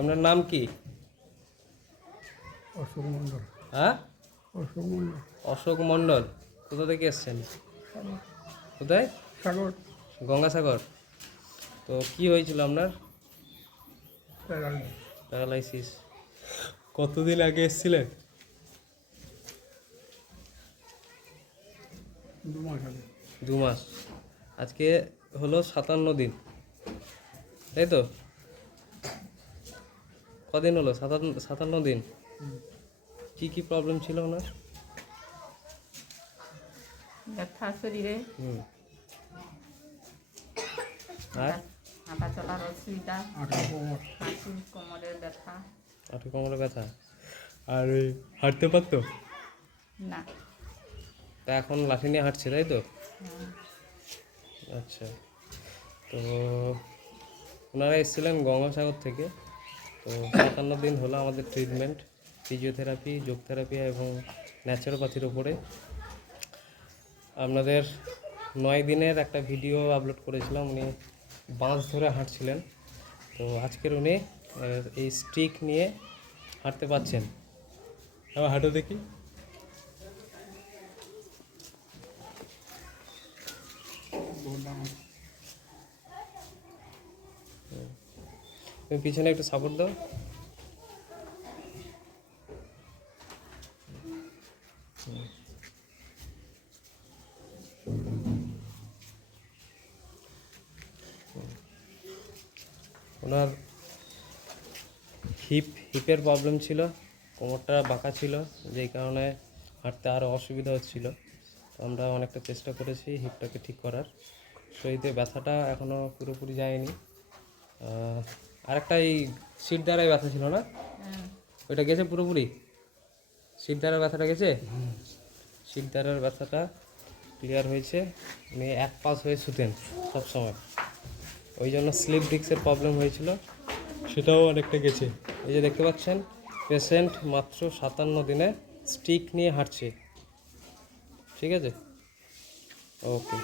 আপনার নাম কি? অশোক মণ্ডল। হ্যাঁ, অশোক মণ্ডল। অশোক মণ্ডল। কোথা থেকে এসছেন? সাগর। কোথায়? সাগর। গঙ্গাসাগর। তো কি হয়েছিল আপনার? প্যারালাইসিস। প্যারালাইসিস। কতদিন আগে এসেছিলেন? 2 মাস আগে। 2 মাস। আজকে হলো 57 দিন, তাই তো? কদিন হলো? 57 দিন। কি কি প্রবলেম ছিল ওনার? ব্যথা শরীরে, আর হাঁটা চলার অসুবিধা, হাঁটু কোমরের ব্যথা। হাঁটু কোমরে ব্যথা। আর ওই হাঁটতে পারতো না। তা এখন লাঠি নিয়ে হাঁটছে, তাই তো? আচ্ছা। তো ওনারা এসেছিলেন গঙ্গাসাগর থেকে। তো 57 দিন হলো আমাদের ট্রিটমেন্ট, ফিজিওথেরাপি, যোগ থেরাপি এবং ন্যাচারোপ্যাথির ওপরে। আপনাদের 9 দিনের একটা ভিডিও আপলোড করেছিলাম, উনি বাঁশ ধরে হাঁটছিলেন। তো আজকের উনি এই স্টিক নিয়ে হাঁটতে পারছেন। আবার হাঁটো দেখি। তুমি পিছনে একটু সাপোর্ট দাও। ওনার হিপের প্রবলেম ছিল, কোমরটা বাঁকা ছিল, যেই কারণে হাঁটতে আরও অসুবিধা হচ্ছিল। তো আমরা অনেকটা চেষ্টা করেছি হিপটাকে ঠিক করার। শরীরে ব্যথাটা এখনও পুরোপুরি যায়নি। আরেকটা এই সিট দ্বারাই ব্যথা ছিল না, ওইটা গেছে পুরোপুরি? সিট দ্বারার ব্যথাটা গেছে? সিট দ্বারার ব্যথাটা ক্লিয়ার হয়েছে। উনি এক পাশ হয়ে শুতেন সবসময়, ওই জন্য স্লিপ ডিস্কের প্রবলেম হয়েছিল, সেটাও অনেকটা গেছে। এই যে দেখতে পাচ্ছেন, পেশেন্ট মাত্র 57 দিনে স্টিক নিয়ে হাঁটছে। ঠিক আছে, ওকে।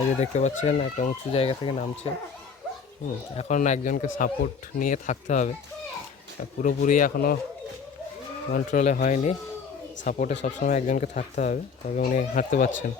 এই যে দেখতে পাচ্ছেন, একটা উঁচু জায়গা থেকে নামছে। এখন একজনকে সাপোর্ট নিয়ে থাকতে হবে, পুরোপুরি এখনও কন্ট্রোলে হয়নি। সাপোর্টে সবসময় একজনকে থাকতে হবে, তবে উনি হাঁটতে পারছেন।